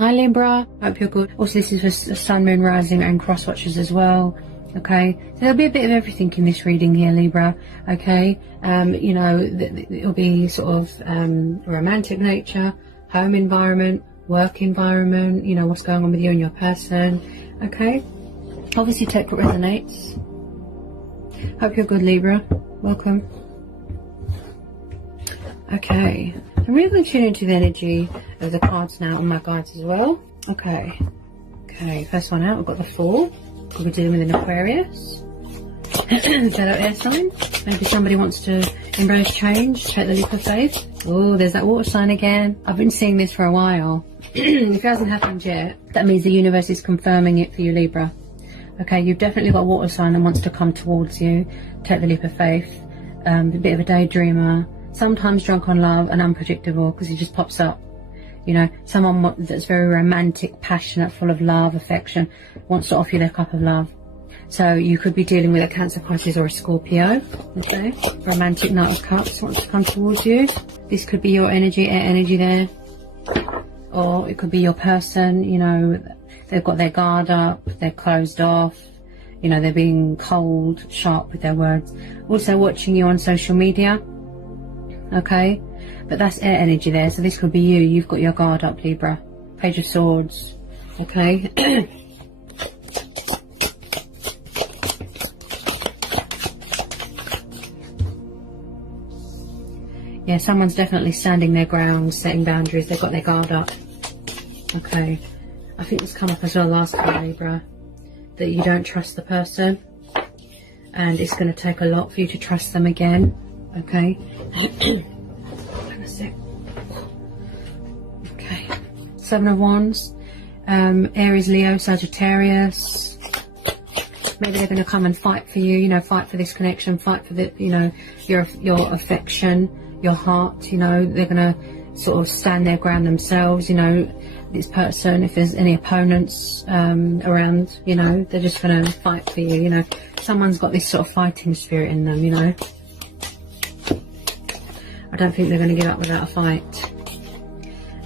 Hi Libra, hope you're good. Also, this is for Sun, Moon, Rising and Cross Watchers as well. Okay, so there'll be a bit of everything in this reading here, Libra. Okay, you know, it'll be sort of romantic nature, home environment, work environment, you know, what's going on with you and your person. Okay, obviously take what resonates. Hope you're good, Libra. Welcome. Okay, I'm really going to tune into the energy of the cards now and my guides as well. Okay, first one out, we've got the Fool. We'll be dealing with an Aquarius. Fellow air sign. Maybe somebody wants to embrace change, take the leap of faith. Oh, there's that water sign again. I've been seeing this for a while. If it hasn't happened yet, that means the universe is confirming it for you, Libra. Okay, you've definitely got a water sign that wants to come towards you, take the leap of faith. A bit of a daydreamer. Sometimes drunk on love and unpredictable because he just pops up. You know, someone that's very romantic, passionate, full of love, affection, wants to offer you their cup of love. So you could be dealing with a Cancer, Pisces or a Scorpio. Okay, romantic Knight of Cups wants to come towards you. This could be your energy, air energy there. Or it could be your person, you know, they've got their guard up, they're closed off. You know, they're being cold, sharp with their words. Also watching you on social media. Okay, but that's air energy there, so this could be you. You've got your guard up, Libra. Page of Swords. Okay. Yeah, someone's definitely standing their ground, setting boundaries. They've got their guard up. Okay, I think this come up as well last time, Libra, that you don't trust the person and it's going to take a lot for you to trust them again. Okay. Okay, Seven of Wands, Aries, Leo, Sagittarius. Maybe they're going to come and fight for you, you know, fight for this connection, fight for the, you know, your affection, your heart. You know, they're going to sort of stand their ground themselves. You know, this person, if there's any opponents around, you know, they're just going to fight for you. You know, someone's got this sort of fighting spirit in them, you know. I don't think they're going to give up without a fight.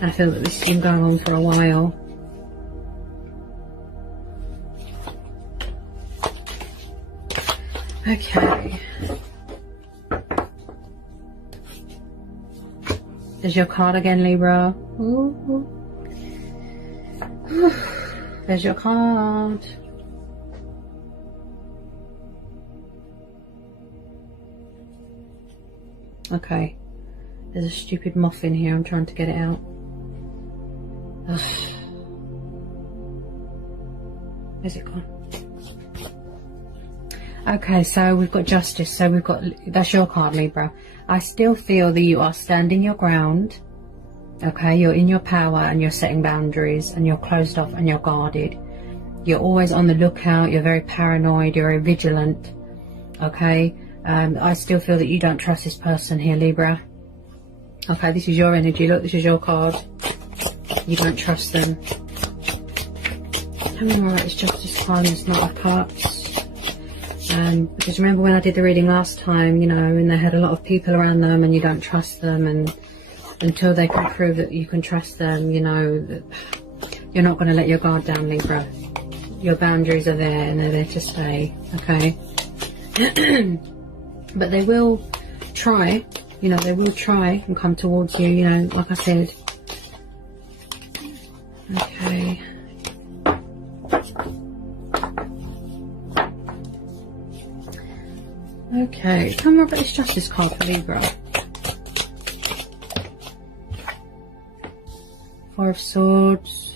And I feel that this has been going on for a while. Okay. There's your card again, Libra. Ooh. There's your card. Okay. There's a stupid moth in here. I'm trying to get it out. Ugh. Where's it gone? Okay, so we've got Justice. So we've got, that's your card, Libra. I still feel that you are standing your ground. Okay, you're in your power and you're setting boundaries and you're closed off and you're guarded. You're always on the lookout. You're very paranoid. You're very vigilant. Okay, I still feel that you don't trust this person here, Libra. Okay, this is your energy. Look, this is your card. You don't trust them. Tell me more about this Justice card and this Knight of Cups. Because remember when I did the reading last time, you know, and they had a lot of people around them and you don't trust them, and until they can prove that you can trust them, you know, that you're not going to let your guard down, Libra. Your boundaries are there and they're there to stay, okay? But they will try. You know, they will try and come towards you, you know, like I said. Okay. Okay, tell me more about this Justice card for Libra. Four of Swords.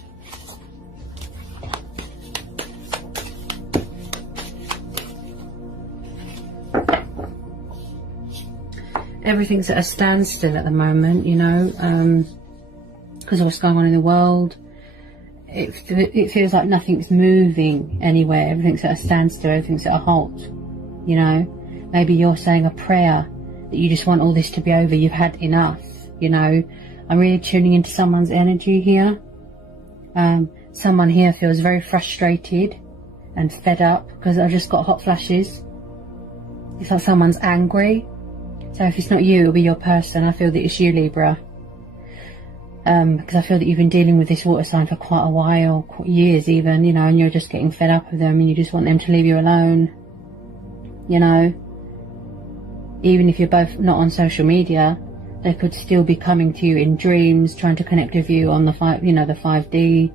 Everything's at a standstill at the moment, you know, because of what's going on in the world. It feels like nothing's moving anywhere. Everything's at a standstill. Everything's at a halt, you know. Maybe you're saying a prayer that you just want all this to be over. You've had enough, you know. I'm really tuning into someone's energy here. Someone here feels very frustrated and fed up because I just got hot flashes. It's like someone's angry. So if it's not you, it'll be your person. I feel that it's you, Libra. because I feel that you've been dealing with this water sign for quite a while, years even, you know, and you're just getting fed up with them and you just want them to leave you alone, you know. Even if you're both not on social media, they could still be coming to you in dreams, trying to connect with you on the 5D,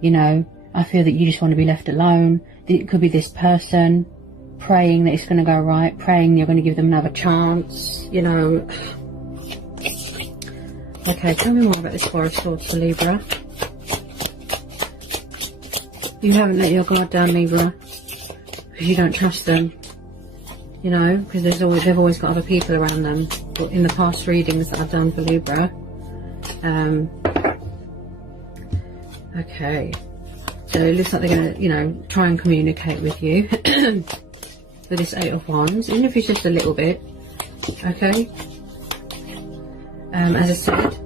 you know. I feel that you just want to be left alone. It could be this person praying that it's going to go right, praying you're going to give them another chance, you know. Okay, tell me more about this Four of Swords for Libra. You haven't let your guard down, Libra, because you don't trust them, you know, because they've always got other people around them. But in the past readings that I've done for Libra, okay, so it looks like they're going to, you know, try and communicate with you with this Eight of Wands, even if it's just a little bit, okay. As I said,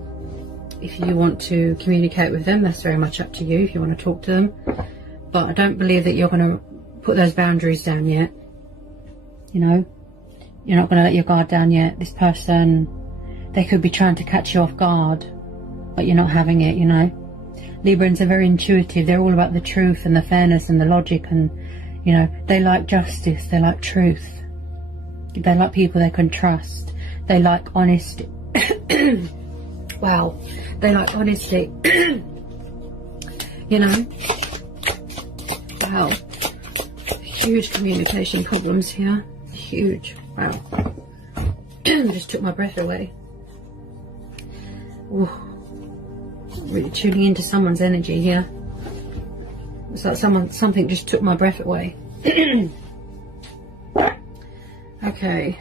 if you want to communicate with them, that's very much up to you if you want to talk to them. But I don't believe that you're going to put those boundaries down yet. You know, you're not going to let your guard down yet. This person, they could be trying to catch you off guard, but you're not having it, you know. Librans are very intuitive. They're all about the truth and the fairness and the logic, and, you know, they like justice. They like truth. They like people they can trust. They like honesty. Wow, they like honesty. You know, wow, huge communication problems here, huge. Wow, just took my breath away. Ooh. Really tuning into someone's energy here. It's like something just took my breath away. Okay.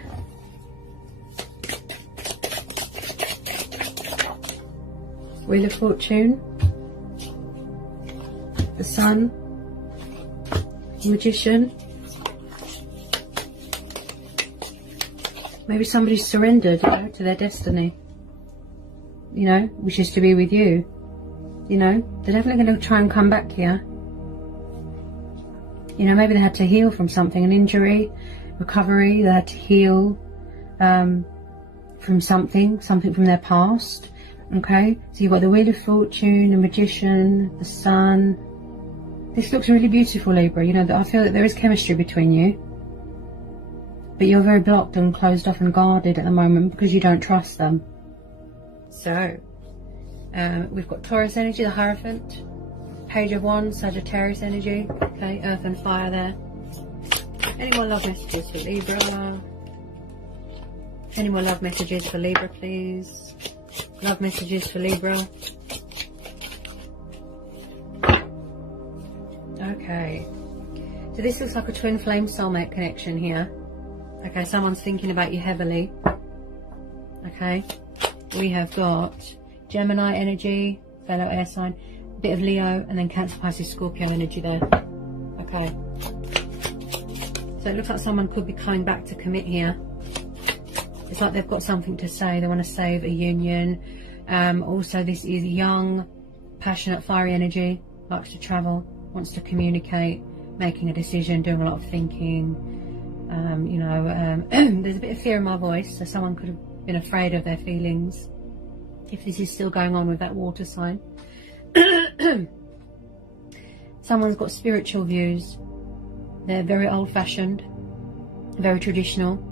Wheel of Fortune, the Sun, Magician. Maybe somebody's surrendered, you know, to their destiny, you know, which is to be with you. You know, they're definitely going to try and come back here. You know, maybe they had to heal from something, an injury, recovery. They had to heal from something from their past. Okay, so you've got the Wheel of Fortune, the Magician, the Sun. This looks really beautiful, Libra. You know, I feel that there is chemistry between you, but you're very blocked and closed off and guarded at the moment because you don't trust them. So, we've got Taurus energy, the Hierophant, Page of Wands, Sagittarius energy. Okay, Earth and Fire there. Any more love messages for Libra? Any more love messages for Libra, please? Love messages for Libra. Okay, so this looks like a twin flame soulmate connection here. Okay, someone's thinking about you heavily. Okay, we have got Gemini energy, fellow air sign, a bit of Leo, and then Cancer, Pisces, Scorpio energy there. Okay, so it looks like someone could be coming back to commit here. It's like they've got something to say. They want to save a union. Also, this is young, passionate, fiery energy, likes to travel, wants to communicate, making a decision, doing a lot of thinking. You know, there's a bit of fear in my voice, so someone could have been afraid of their feelings if this is still going on with that water sign. Someone's got spiritual views. They're very old-fashioned, very traditional.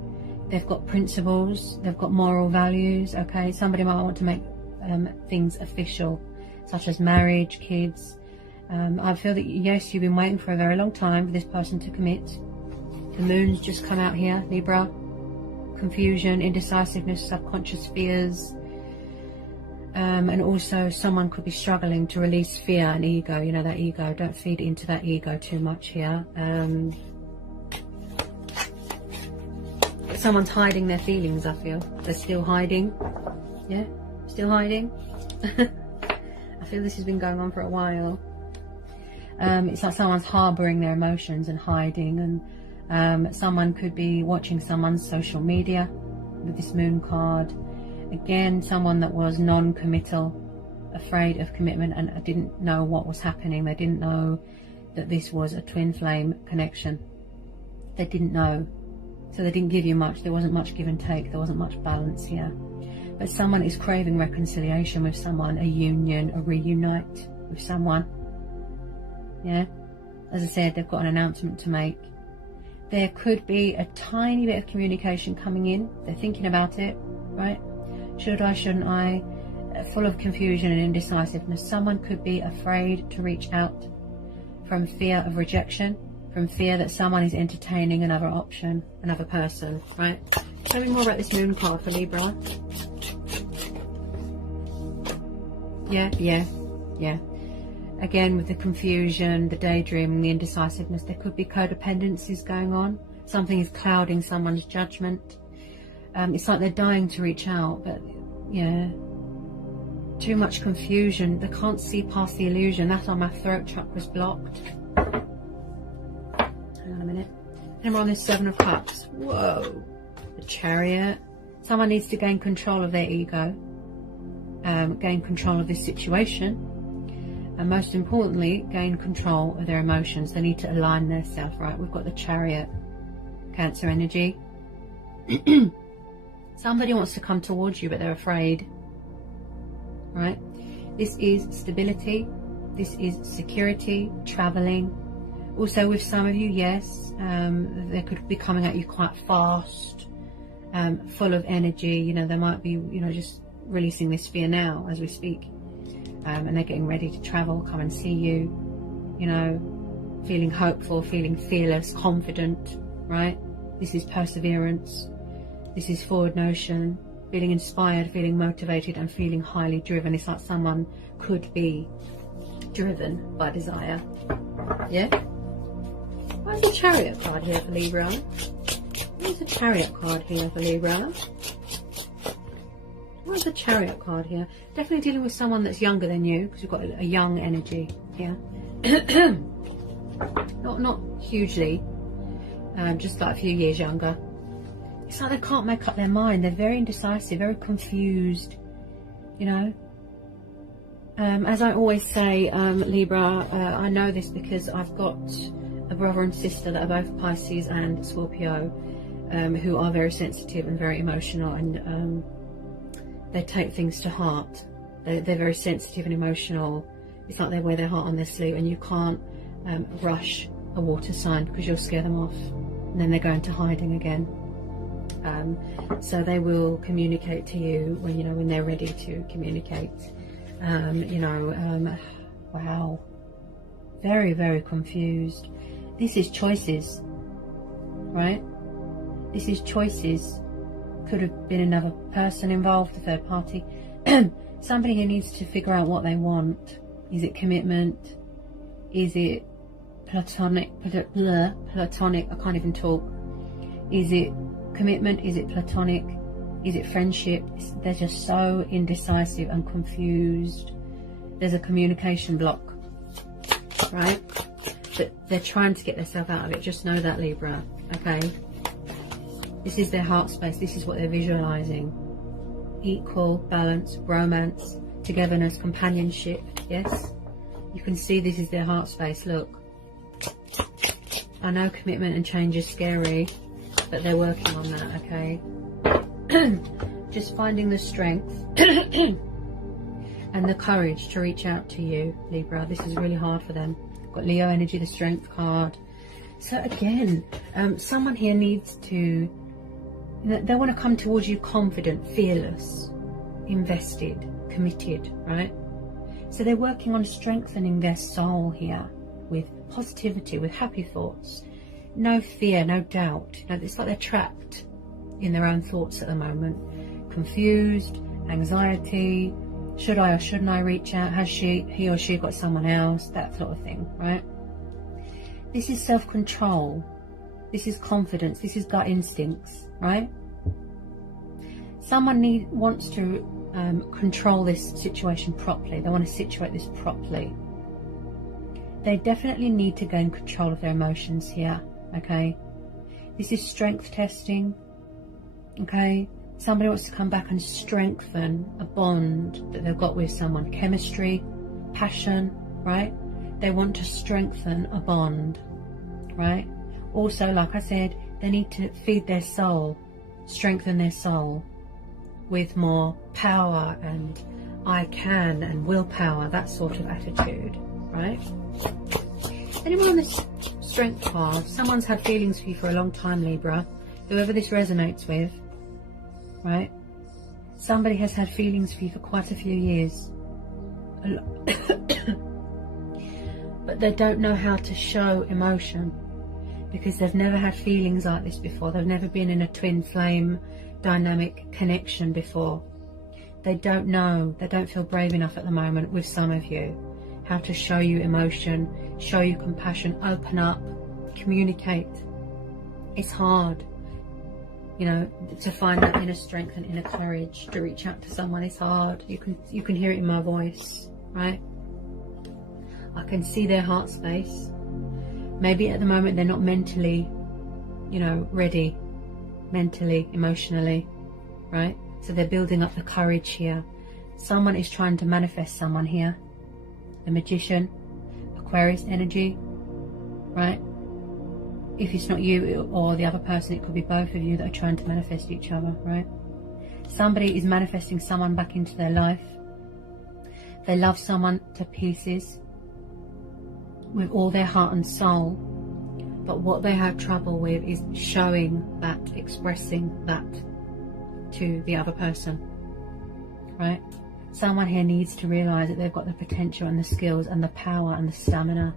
They've got principles, they've got moral values, okay? Somebody might want to make things official, such as marriage, kids. I feel that, yes, you've been waiting for a very long time for this person to commit. The moon's just come out here, Libra. Confusion, indecisiveness, subconscious fears. And also someone could be struggling to release fear and ego, you know, that ego. Don't feed into that ego too much here. Someone's hiding their feelings, I feel. They're still hiding. Yeah, still hiding. I feel this has been going on for a while. It's like someone's harbouring their emotions and hiding, and someone could be watching someone's social media with this moon card. Again, someone that was non-committal, afraid of commitment, and didn't know what was happening. They didn't know that this was a twin flame connection. They didn't know. So they didn't give you much. There wasn't much give and take. There wasn't much balance here. but someone is craving reconciliation with someone, a union, a reunite with someone. Yeah, as I said, they've got an announcement to make. There could be a tiny bit of communication coming in. They're thinking about it, right? Should I, shouldn't I? Full of confusion and indecisiveness. Someone could be afraid to reach out from fear of rejection, from fear that someone is entertaining another option, another person, right? Tell me more about this moon card for Libra. Yeah. Again, with the confusion, the daydreaming, the indecisiveness, there could be codependencies going on. Something is clouding someone's judgment. It's like they're dying to reach out, but yeah, too much confusion. They can't see past the illusion. That's why my throat chakra's blocked. Hang on a minute. And we're on this 7 of Cups. Whoa. The Chariot. Someone needs to gain control of their ego. Gain control of this situation. And most importantly, gain control of their emotions. They need to align themselves, right? We've got the Chariot. Cancer energy. Somebody wants to come towards you, but they're afraid. Right? This is stability. This is security, traveling. Also with some of you, yes, they could be coming at you quite fast, full of energy. You know, they might be, you know, just releasing this fear now as we speak. And they're getting ready to travel, come and see you, you know, feeling hopeful, feeling fearless, confident, right? This is perseverance. This is forward motion, feeling inspired, feeling motivated, and feeling highly driven. It's like someone could be driven by desire. Yeah? Where's the Chariot card here for Libra? Where's the Chariot card here for Libra? Where's the Chariot card here? Definitely dealing with someone that's younger than you, because you've got a young energy here. not hugely, just like a few years younger. It's like they can't make up their mind. They're very indecisive, very confused, you know. As I always say, Libra, I know this because I've got a brother and sister that are both Pisces and Scorpio, who are very sensitive and very emotional, and they take things to heart. They're very sensitive and emotional. It's like they wear their heart on their sleeve, and you can't rush a water sign because you'll scare them off, and then they go into hiding again. So they will communicate to you when, you know, when they're ready to communicate. Wow, very, very confused. This is choices, right? This is choices. Could have been another person involved, a third party. Somebody who needs to figure out what they want. Is it commitment? Is it platonic? Platonic, I can't even talk. Is it commitment? Is it platonic? Is it friendship? They're just so indecisive and confused. There's a communication block, right? But they're trying to get themselves out of it. Just know that, Libra, okay? This is their heart space. This is what they're visualizing. Equal, balance, romance, togetherness, companionship. Yes? You can see this is their heart space. Look. I know commitment and change is scary, but they're working on that, okay? Just finding the strength and the courage to reach out to you, Libra. This is really hard for them. Got Leo energy, the Strength card. So again, someone here needs to, they want to come towards you confident, fearless, invested, committed, right? So they're working on strengthening their soul here with positivity, with happy thoughts. No fear, no doubt. You know, it's like they're trapped in their own thoughts at the moment. Confused, anxiety. Should I or shouldn't I reach out? Has he or she got someone else? That sort of thing, right? This is self-control. This is confidence. This is gut instincts, right? Someone wants to control this situation properly. They want to situate this properly. They definitely need to gain control of their emotions here, okay? This is strength testing, okay? Somebody wants to come back and strengthen a bond that they've got with someone. Chemistry, passion, right? They want to strengthen a bond, right? Also, like I said, they need to feed their soul, strengthen their soul, with more power and I can and willpower, that sort of attitude, right? Anyone on this strength card, someone's had feelings for you for a long time, Libra. Whoever this resonates with, right? Somebody has had feelings for you for quite a few years. But they don't know how to show emotion because they've never had feelings like this before. They've never been in a twin flame dynamic connection before. They don't know, they don't feel brave enough at the moment with some of you how to show you emotion, show you compassion, open up, communicate. It's hard, you know, to find that inner strength and inner courage to reach out to someone. It's hard. You can hear it in my voice, right? I can see their heart space. Maybe at the moment they're not mentally, you know, ready, mentally, emotionally, right? So they're building up the courage here. Someone is trying to manifest someone here. The Magician, Aquarius energy, right? If it's not you or the other person, it could be both of you that are trying to manifest each other, right? Somebody is manifesting someone back into their life. They love someone to pieces with all their heart and soul, but what they have trouble with is showing that, expressing that to the other person, right? Someone here needs to realize that they've got the potential and the skills and the power and the stamina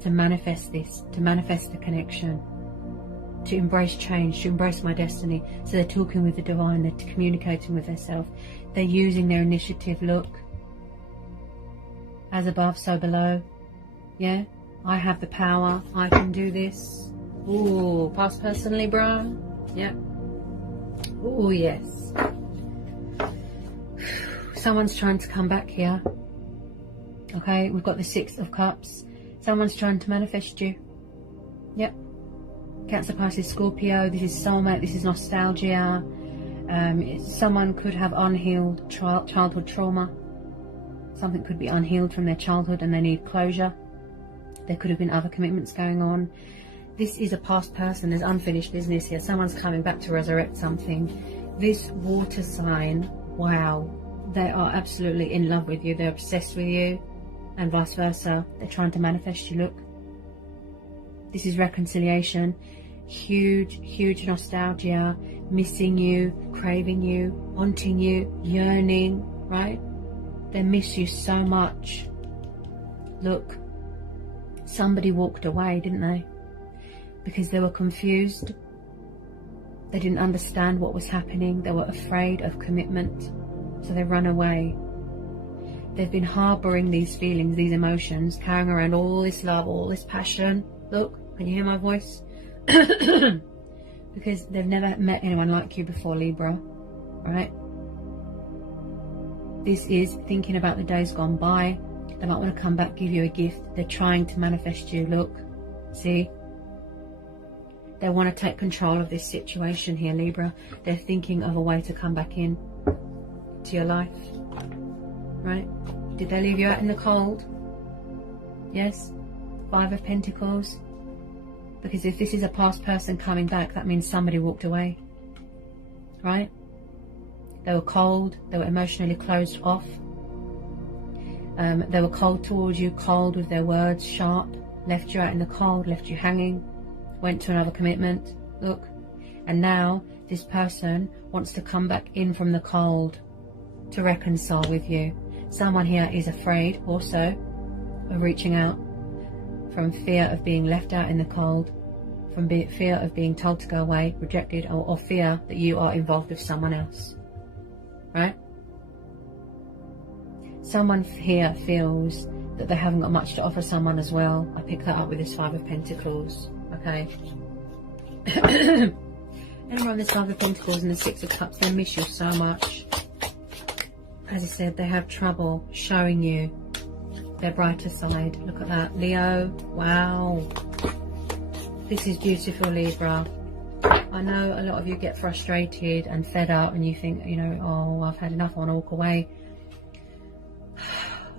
to manifest this, to manifest the connection, to embrace change, to embrace my destiny. So they're talking with the divine, they're communicating with themselves, they're using their initiative. Look, as above, so below. Yeah, I have the power, I can do this. Ooh, past person, Libra. Yeah. Ooh, yes. Someone's trying to come back here. Okay, we've got the Six of Cups. Someone's trying to manifest you. Yep. Cancer, Pisces, Scorpio. This is soulmate. This is nostalgia. Someone could have unhealed childhood trauma. Something could be unhealed from their childhood and they need closure. There could have been other commitments going on. This is a past person. There's unfinished business here. Someone's coming back to resurrect something. This water sign, wow. They are absolutely in love with you. They're obsessed with you. And vice versa. They're trying to manifest you. Look. This is reconciliation. Huge, huge nostalgia. Missing you. Craving you. Wanting you. Yearning. Right? They miss you so much. Look. Somebody walked away, didn't they? Because they were confused. They didn't understand what was happening. They were afraid of commitment. So they run away. They've been harboring these feelings, these emotions, carrying around all this love, all this passion. Look, can you hear my voice? Because they've never met anyone like you before, Libra, right? This is thinking about the days gone by. They might want to come back, give you a gift. They're trying to manifest you. Look, see? They want to take control of this situation here, Libra. They're thinking of a way to come back in to your life, right? Did they leave you out in the cold? Yes. Five of Pentacles. Because if this is a past person coming back, that means somebody walked away, right? They were cold. They were emotionally closed off. They were cold towards you, cold with their words, sharp, left you out in the cold, left you hanging, went to another commitment. Look. And now this person wants to come back in from the cold to reconcile with you. Someone here is afraid also of reaching out from fear of being left out in the cold, from fear of being told to go away, rejected, or fear that you are involved with someone else, right? Someone here feels that they haven't got much to offer someone as well. I pick that up with this Five of Pentacles, okay? Anyone on this Five of Pentacles and the Six of Cups, they miss you so much. As I said, they have trouble showing you their brighter side. Look at that. Leo, wow. This is beautiful, Libra. I know a lot of you get frustrated and fed up and you think, you know, oh, I've had enough, I want to walk away.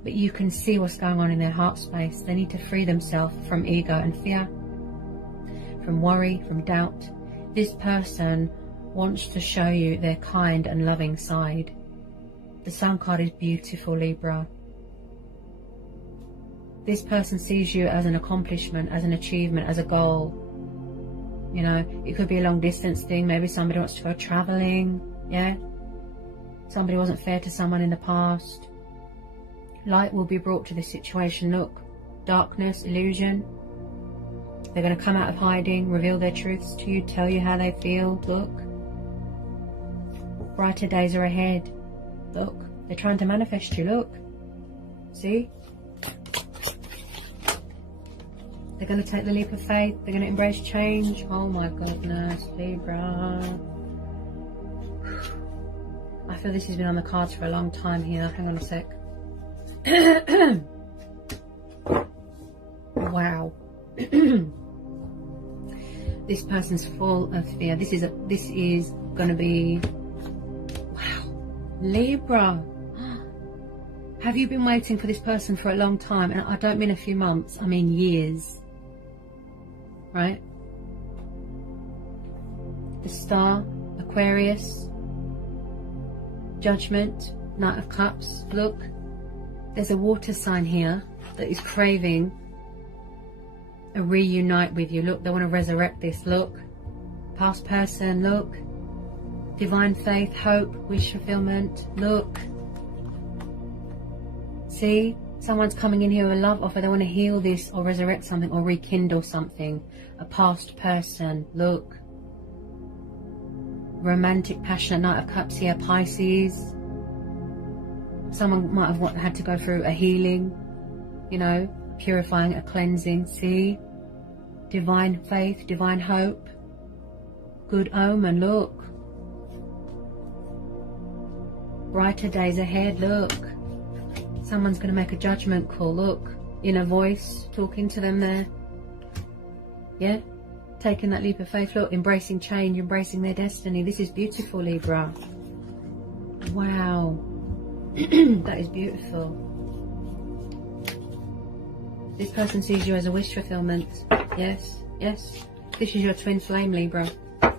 But you can see what's going on in their heart space. They need to free themselves from ego and fear, from worry, from doubt. This person wants to show you their kind and loving side. The Sun card is beautiful, Libra. This person sees you as an accomplishment, as an achievement, as a goal. You know, it could be a long distance thing. Maybe somebody wants to go traveling. Yeah. Somebody wasn't fair to someone in the past. Light will be brought to this situation. Look, darkness, illusion. They're going to come out of hiding, reveal their truths to you, tell you how they feel. Look. Brighter days are ahead. Look, they're trying to manifest you. Look. See? They're going to take the leap of faith. They're going to embrace change. Oh my goodness, Libra. I feel this has been on the cards for a long time here. Hang on a sec. Wow. This person's full of fear. This is going to be... Wow. Libra. Have you been waiting for this person for a long time? And I don't mean a few months. I mean years. Right? The Star, Aquarius, Judgment, Knight of Cups. Look, there's a water sign here that is craving a reunite with you. Look, they want to resurrect this. Look, past person. Look, divine faith, hope, wish fulfillment. Look, see, someone's coming in here with a love offer. They want to heal this or resurrect something or rekindle something. A past person. Look, romantic, passionate, Knight of Cups here, Pisces. Someone might have had to go through a healing, you know, purifying, a cleansing. See, divine faith, divine hope, good omen. Look, brighter days ahead. Look, someone's going to make a judgment call. Look, inner voice talking to them there. Yeah, taking that leap of faith. Look, embracing change, embracing their destiny. This is beautiful, Libra. Wow. That is beautiful. This person sees you as a wish fulfillment. Yes, yes. This is your twin flame, Libra.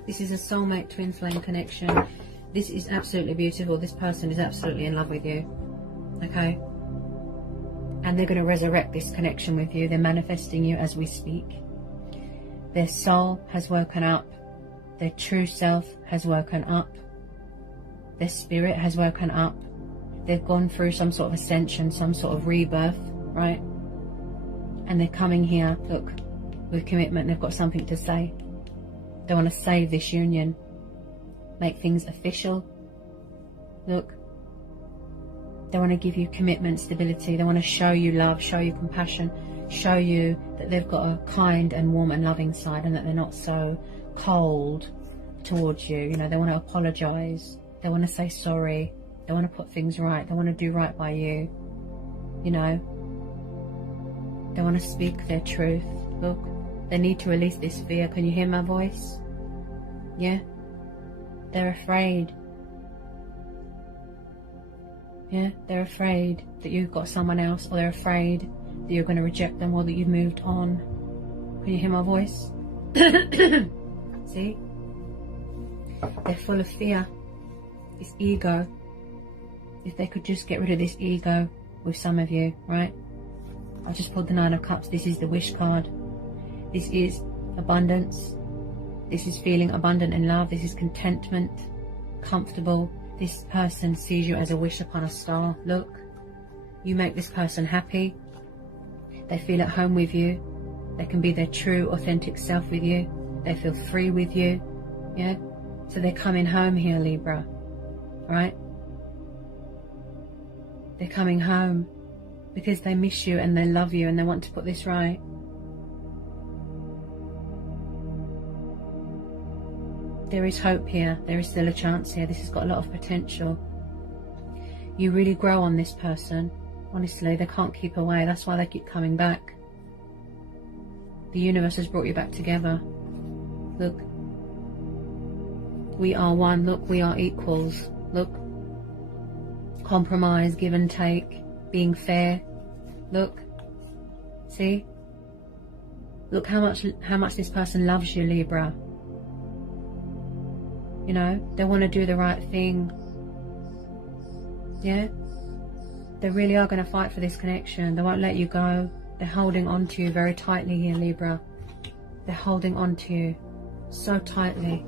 This is a soulmate twin flame connection. This is absolutely beautiful. This person is absolutely in love with you. Okay? And they're going to resurrect this connection with you. They're manifesting you as we speak. Their soul has woken up. Their true self has woken up. Their spirit has woken up. They've gone through some sort of ascension, some sort of rebirth, right? And they're coming here, look, with commitment. They've got something to say. They want to save this union. Make things official. Look. They want to give you commitment, stability. They want to show you love, show you compassion, show you that they've got a kind and warm and loving side and that they're not so cold towards you. You know, they want to apologize. They want to say sorry. They want to put things right. They want to do right by you. You know, they want to speak their truth. Look, they need to release this fear. Can you hear my voice? Yeah? They're afraid. Yeah, they're afraid that you've got someone else, or they're afraid that you're going to reject them, or that you've moved on. Can you hear my voice? See? They're full of fear. This ego. If they could just get rid of this ego with some of you, right? I just pulled the Nine of Cups. This is the wish card. This is abundance. This is feeling abundant in love. This is contentment, comfortable. This person sees you as a wish upon a star. Look, you make this person happy. They feel at home with you. They can be their true, authentic self with you. They feel free with you. Yeah? So they're coming home here, Libra. Right? They're coming home because they miss you and they love you and they want to put this right. There is hope here. There is still a chance here. This has got a lot of potential. You really grow on this person. Honestly, they can't keep away. That's why they keep coming back. The universe has brought you back together. Look. We are one. Look, we are equals. Look. Compromise, give and take, being fair. Look. See? Look how much this person loves you, Libra. You know, they want to do the right thing. Yeah, they really are going to fight for this connection. They won't let you go. They're holding on to you very tightly here, Libra. They're holding on to you so tightly.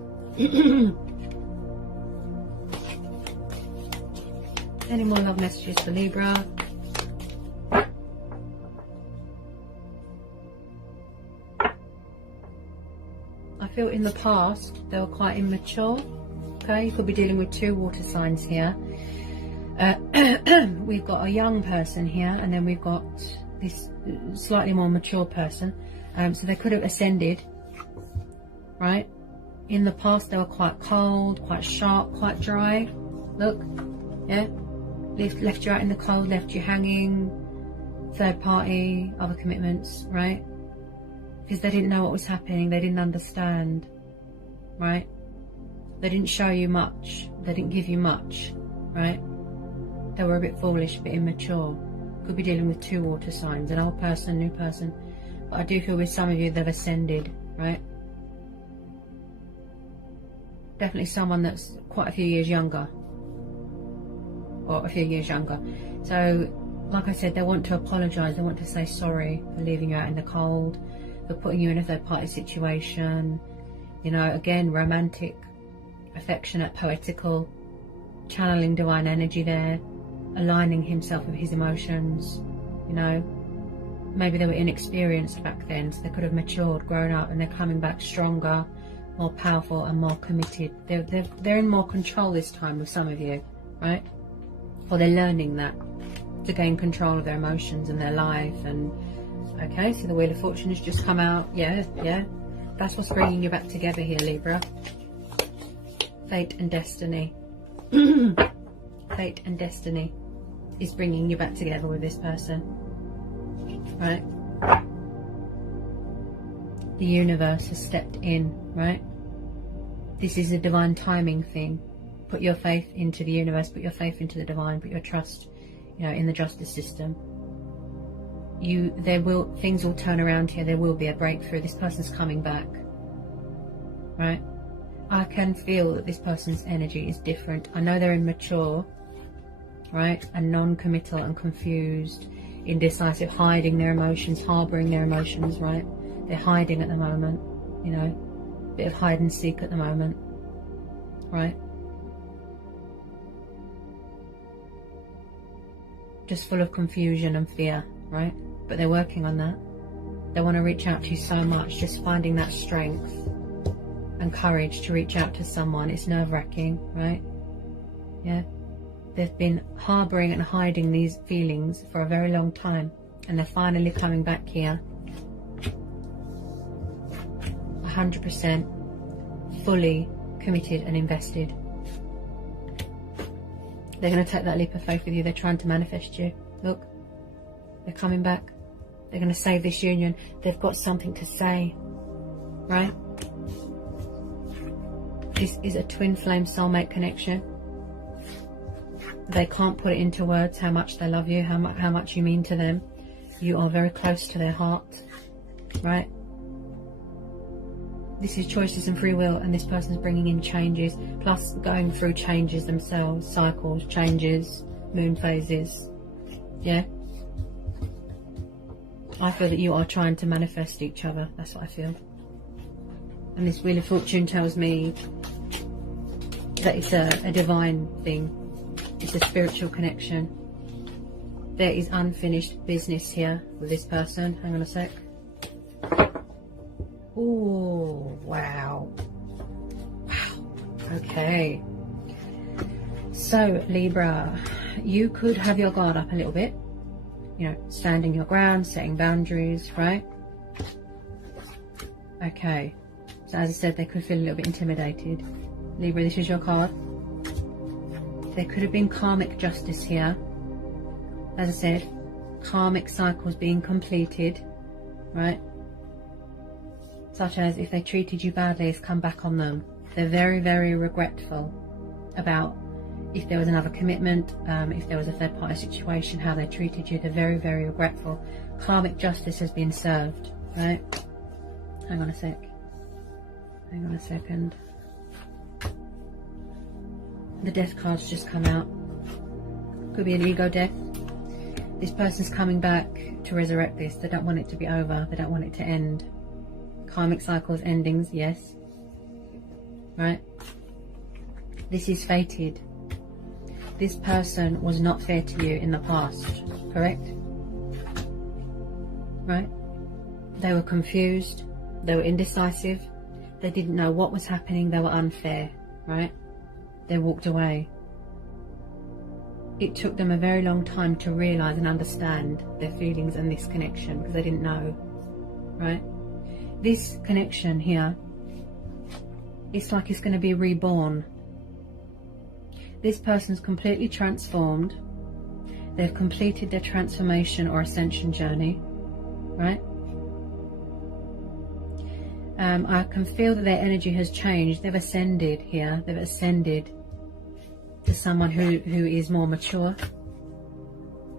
Any more love messages for Libra? I feel in the past they were quite immature. Okay, you could be dealing with 2 water signs here. We've got a young person here, and then we've got this slightly more mature person. So they could have ascended, right? In the past they were quite cold, quite sharp, quite dry. Look, yeah, left you out in the cold, left you hanging. Third party, other commitments, right? Because they didn't know what was happening, they didn't understand, right? They didn't show you much, they didn't give you much, right? They were a bit foolish, a bit immature. Could be dealing with 2 water signs, an old person, new person. But I do feel with some of you they've ascended, right? Definitely someone that's quite a few years younger. Or a few years younger. So, like I said, they want to apologise, they want to say sorry for leaving you out in the cold, for putting you in a third party situation. You know, again, romantic, affectionate, poetical, channeling divine energy there, aligning himself with his emotions. You know, maybe they were inexperienced back then, so they could have matured, grown up, and they're coming back stronger, more powerful and more committed. They're in more control this time with some of you, right? Or they're learning that, to gain control of their emotions and their life. And okay, so the Wheel of Fortune has just come out. Yeah, that's what's bringing you back together here, Libra. Fate and destiny. Fate and destiny is bringing you back together with this person, right? The universe has stepped in, right? This is a divine timing thing. Put your faith into the universe, put your faith into the divine, put your trust, you know, in the justice system. Things will turn around here. There will be a breakthrough. This person's coming back, right? I can feel that this person's energy is different. I know they're immature, right, and non-committal and confused, indecisive, hiding their emotions, harbouring their emotions, right? They're hiding at the moment, you know, bit of hide and seek at the moment, right? Just full of confusion and fear, right? But they're working on that. They want to reach out to you so much, just finding that strength and courage to reach out to someone. It's nerve-wracking, right? Yeah, they've been harbouring and hiding these feelings for a very long time, and they're finally coming back here 100% fully committed and invested. They're going to take that leap of faith with you. They're trying to manifest you. Look, they're coming back. They're going to save this union. They've got something to say, right? This is a twin flame soulmate connection. They can't put it into words how much they love you, how much you mean to them. You are very close to their heart, right? This is choices and free will, and this person's bringing in changes, plus going through changes themselves, cycles, changes, moon phases. Yeah, I feel that you are trying to manifest each other. That's what I feel. And this Wheel of Fortune tells me that it's a divine thing. It's a spiritual connection. There is unfinished business here with this person. Hang on a sec. Oh, wow. Wow. Okay. So, Libra, you could have your guard up a little bit. You know, standing your ground, setting boundaries, right? Okay. So, as I said, they could feel a little bit intimidated. Libra, this is your card. There could have been karmic justice here. As I said, karmic cycles being completed, right? Such as if they treated you badly, it's come back on them. They're very, very regretful about if there was another commitment, if there was a third party situation, how they treated you. They're very, very regretful. Karmic justice has been served, right? Hang on a sec. Hang on a second. The death card's just come out. Could be an ego death. This person's coming back to resurrect this. They don't want it to be over. They don't want it to end. Karmic cycles, endings, yes. Right? This is fated. This person was not fair to you in the past, correct? Right? They were confused. They were indecisive. They didn't know what was happening. They were unfair, right? They walked away. It took them a very long time to realize and understand their feelings and this connection, because they didn't know, right? This connection here, it's like it's going to be reborn. This person's completely transformed. They've completed their transformation or ascension journey, right? I can feel that their energy has changed. They've ascended here. They've ascended to someone who is more mature,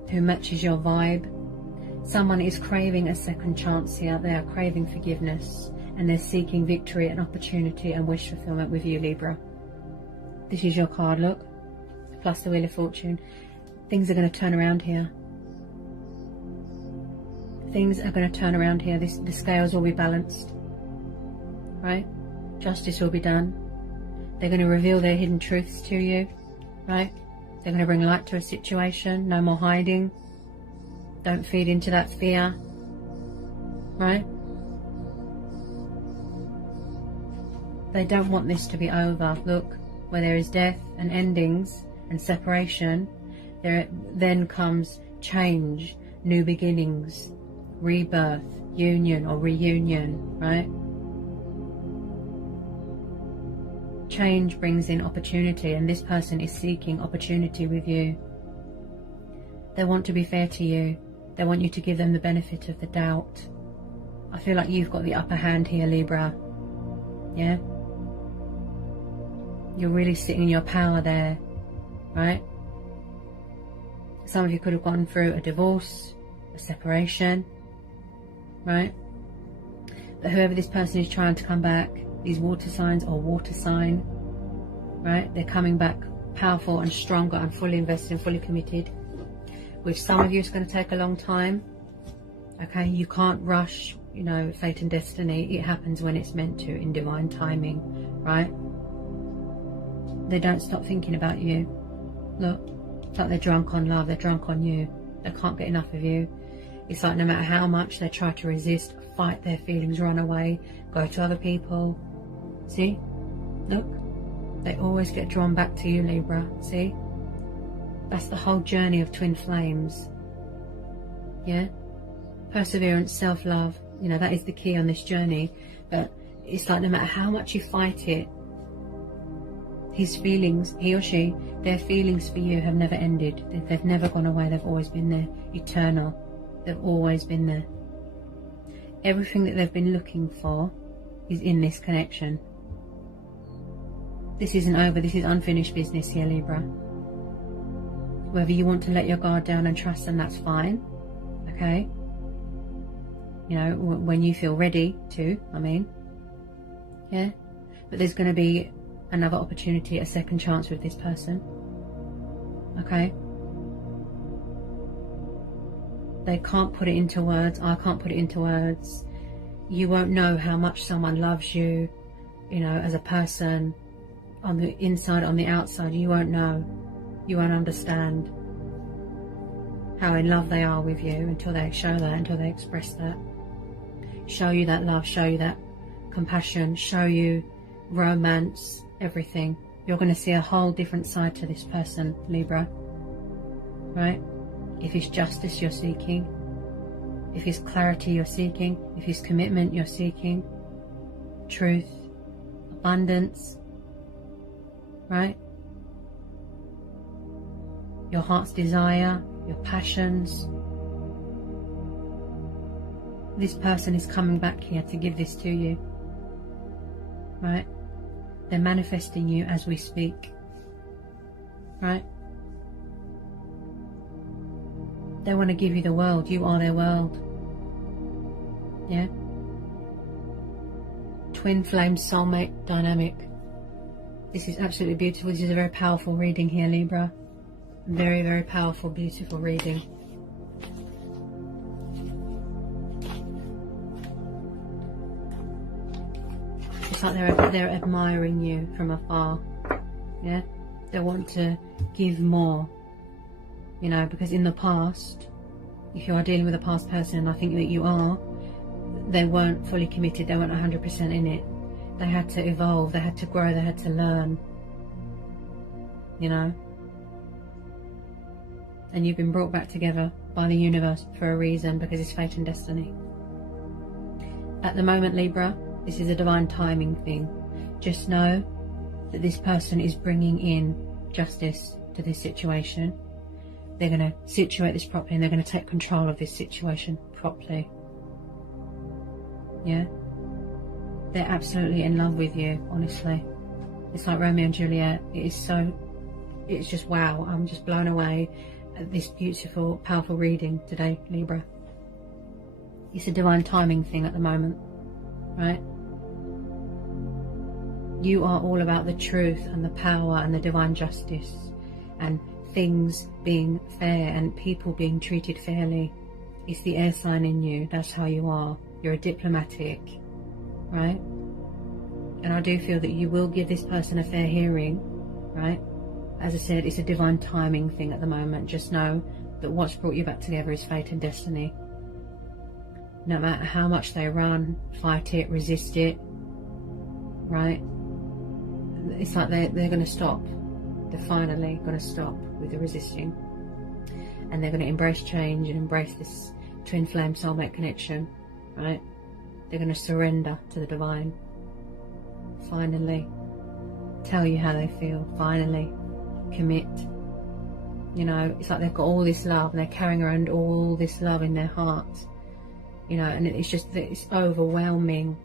who matches your vibe. Someone is craving a second chance here. They are craving forgiveness, and they're seeking victory and opportunity and wish fulfillment with you, Libra. This is your card, look. Plus the Wheel of Fortune. Things are going to turn around here. Things are going to turn around here. The scales will be balanced. Right? Justice will be done. They're going to reveal their hidden truths to you. Right? They're going to bring light to a situation. No more hiding. Don't feed into that fear. Right? They don't want this to be over. Look, where there is death and endings and separation, there then comes change, new beginnings, rebirth, union or reunion, right? Change brings in opportunity, and this person is seeking opportunity with you. They want to be fair to you. They want you to give them the benefit of the doubt. I feel like you've got the upper hand here, Libra. Yeah? You're really sitting in your power there, right? Some of you could have gone through a divorce, a separation, right? But whoever this person is trying to come back, these water signs or water sign, right? They're coming back powerful and stronger and fully invested and fully committed. With some of you, it's going to take a long time. Okay, you can't rush, you know, fate and destiny. It happens when it's meant to, in divine timing, right? They don't stop thinking about you. Look, it's like they're drunk on love. They're drunk on you. They can't get enough of you. It's like no matter how much they try to resist, fight their feelings, run away, go to other people. See? Look. They always get drawn back to you, Libra. See? That's the whole journey of twin flames. Yeah? Perseverance, self-love. You know, that is the key on this journey. But it's like no matter how much you fight it, his feelings, he or she, their feelings for you have never ended. They've never gone away. They've always been there. Eternal. They've always been there. Everything that they've been looking for is in this connection. This isn't over. This is unfinished business here, Libra. Whether you want to let your guard down and trust them, that's fine. Okay? You know, when you feel ready to, I mean. Yeah? But there's going to be another opportunity, a second chance with this person. Okay? They can't put it into words. I can't put it into words. You won't know how much someone loves you, you know, as a person. On the inside, on the outside, you won't know. You won't understand how in love they are with you until they show that, until they express that. Show you that love, show you that compassion, show you romance, everything. You're going to see a whole different side to this person, Libra. Right? If it's justice you're seeking, if it's clarity you're seeking, if it's commitment you're seeking, truth, abundance, right? Your heart's desire, your passions. This person is coming back here to give this to you, right? They're manifesting you as we speak, right? They want to give you the world. You are their world. Yeah? Twin flame soulmate dynamic. This is absolutely beautiful. This is a very powerful reading here, Libra. Very, very powerful, beautiful reading. It's like they're admiring you from afar. Yeah? They want to give more. You know, because in the past, if you are dealing with a past person, and I think that you are, they weren't fully committed, they weren't 100% in it. They had to evolve, they had to grow, they had to learn. You know? And you've been brought back together by the universe for a reason, because it's fate and destiny. At the moment, Libra, this is a divine timing thing. Just know that this person is bringing in justice to this situation. They're going to situate this properly, and they're going to take control of this situation properly. Yeah? They're absolutely in love with you, honestly. It's like Romeo and Juliet. It is so, it's just wow. I'm just blown away at this beautiful, powerful reading today, Libra. It's a divine timing thing at the moment, right? You are all about the truth and the power and the divine justice and things being fair and people being treated fairly. It's the air sign in you. That's how you are. You're a diplomatic, right? And I do feel that you will give this person a fair hearing, right? As I said, it's a divine timing thing at the moment. Just know that what's brought you back together is fate and destiny. No matter how much they run, fight it, resist it, right? It's like they're going to stop. They're finally going to stop with the resisting. And they're going to embrace change and embrace this twin flame soulmate connection, right? They're going to surrender to the divine. Finally. Tell you how they feel. Finally. Commit. You know, it's like they've got all this love and they're carrying around all this love in their hearts. You know, and it's just, it's overwhelming.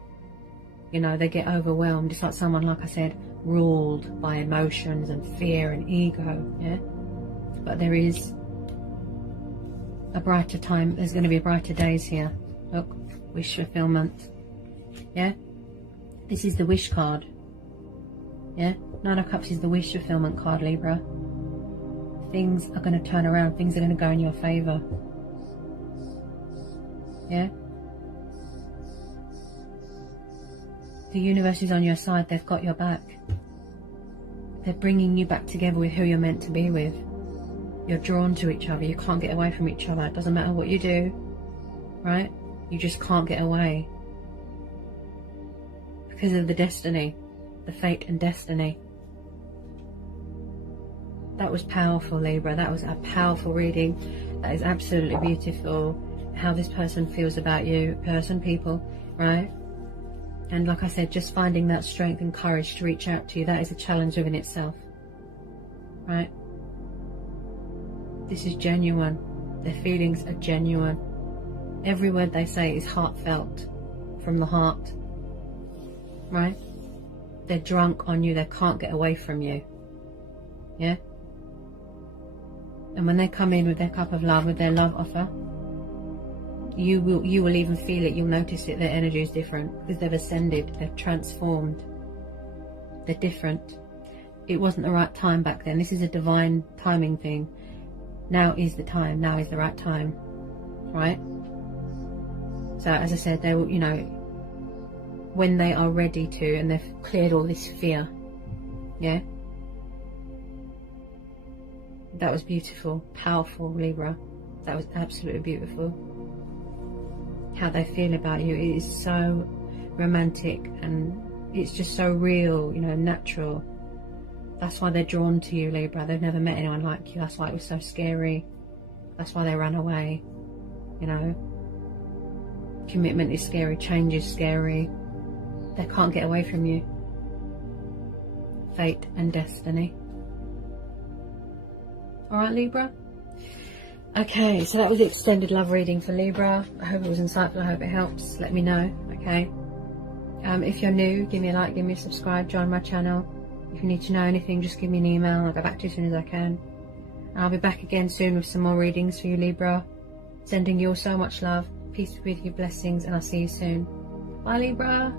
You know, they get overwhelmed. It's like someone, like I said, ruled by emotions and fear and ego, yeah? But there is a brighter time. There's going to be brighter days here. Look, wish fulfillment, yeah? This is the wish card, yeah? Nine of Cups is the wish fulfillment card, Libra. Things are going to turn around. Things are going to go in your favour, yeah? The universe is on your side. They've got your back. They're bringing you back together with who you're meant to be with. You're drawn to each other. You can't get away from each other. It doesn't matter what you do, right? You just can't get away. Because of the destiny, the fate and destiny. That was powerful, Libra. That was a powerful reading. That is absolutely beautiful. How this person feels about you. People, right? And like I said, just finding that strength and courage to reach out to you, that is a challenge within itself, right? This is genuine. Their feelings are genuine. Every word they say is heartfelt, from the heart, right? They're drunk on you. They can't get away from you, yeah? And when they come in with their cup of love, with their love offer, you will even feel it. You'll notice it. Their energy is different because they've ascended. They've transformed. They're different. It wasn't the right time back then. This is a divine timing thing. Now is the time. Now is the right time, right? So as I said, they will, you know, when they are ready to, and they've cleared all this fear, yeah? That was beautiful, powerful, Libra. That was absolutely beautiful. How they feel about you, it is so romantic and it's just so real, you know, natural. That's why they're drawn to you, Libra. They've never met anyone like you. That's why it was so scary. That's why they ran away, you know. Commitment is scary, change is scary. They can't get away from you. Fate and destiny. Alright, Libra? Okay, so that was the extended love reading for Libra. I hope it was insightful. I hope it helps. Let me know, okay? If you're new, give me a like, give me a subscribe, join my channel. If you need to know anything, just give me an email. I'll go back to you as soon as I can. And I'll be back again soon with some more readings for you, Libra. Sending you all so much love. Peace with you, blessings, and I'll see you soon. Bye, Libra.